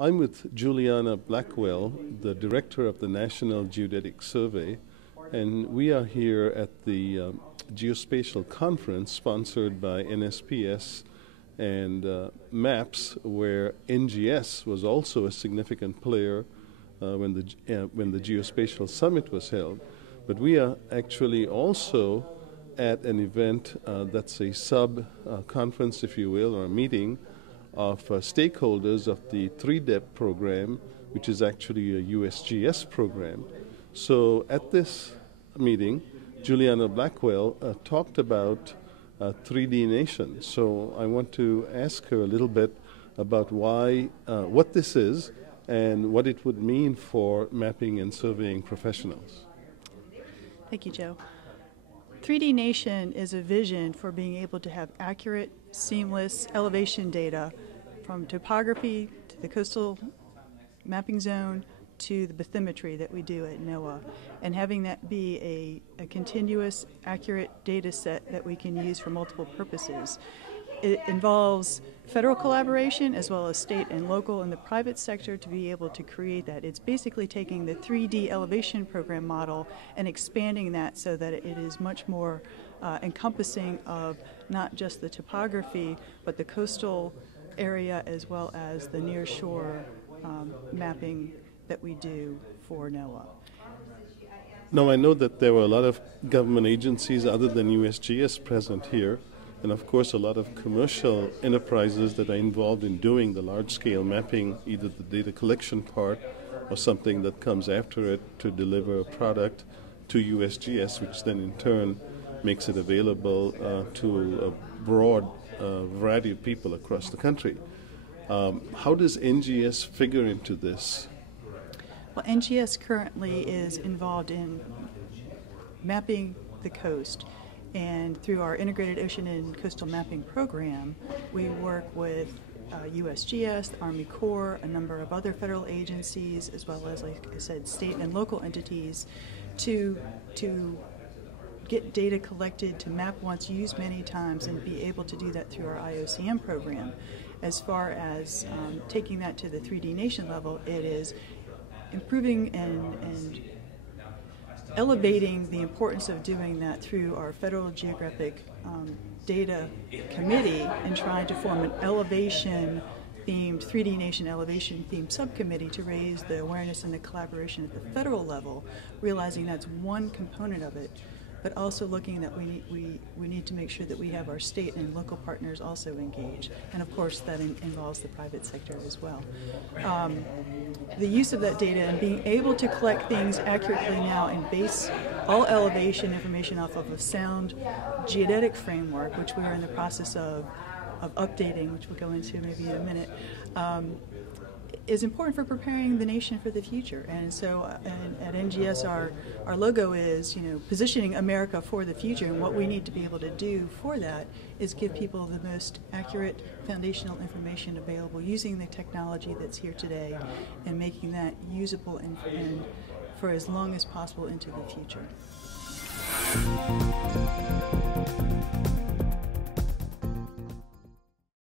I'm with Juliana Blackwell, the director of the National Geodetic Survey, and we are here at the Geospatial conference sponsored by NSPS and MAPPS, where NGS was also a significant player when the Geospatial Summit was held. But we are actually also at an event that's a sub-conference, if you will, or a meeting of stakeholders of the 3DEP program, which is actually a USGS program. So at this meeting, Juliana Blackwell talked about 3D Nation. So I want to ask her a little bit about what this is and what it would mean for mapping and surveying professionals. Thank you, Joe. 3D Nation is a vision for being able to have accurate, seamless elevation data from topography to the coastal mapping zone to the bathymetry that we do at NOAA, and having that be a continuous, accurate data set that we can use for multiple purposes. It involves federal collaboration as well as state and local and the private sector to be able to create that. It's basically taking the 3D elevation program model and expanding that so that it is much more encompassing of not just the topography, but the coastal area as well as the near shore mapping that we do for NOAA. Now, I know that there were a lot of government agencies other than USGS present here, and of course a lot of commercial enterprises that are involved in doing the large-scale mapping, either the data collection part or something that comes after it to deliver a product to USGS, which then in turn makes it available to a broad variety of people across the country. How does NGS figure into this? Well, NGS currently is involved in mapping the coast. And through our Integrated Ocean and Coastal Mapping Program, we work with USGS, the Army Corps, a number of other federal agencies, as well as, like I said, state and local entities to get data collected, to map once, use many times, and be able to do that through our IOCM program. As far as taking that to the 3D Nation level, it is improving and elevating the importance of doing that through our Federal Geographic Data Committee and trying to form an elevation-themed, 3D Nation elevation-themed subcommittee to raise the awareness and the collaboration at the federal level, realizing that's one component of it, but also looking that we need to make sure that we have our state and local partners also engaged. And of course that involves the private sector as well. The use of that data and being able to collect things accurately now and base all elevation information off of a sound geodetic framework, which we are in the process of updating, which we'll go into maybe in a minute, is important for preparing the nation for the future. And so at NGS our logo is, positioning America for the future, and what we need to be able to do for that is give people the most accurate foundational information available using the technology that's here today and making that usable and for as long as possible into the future.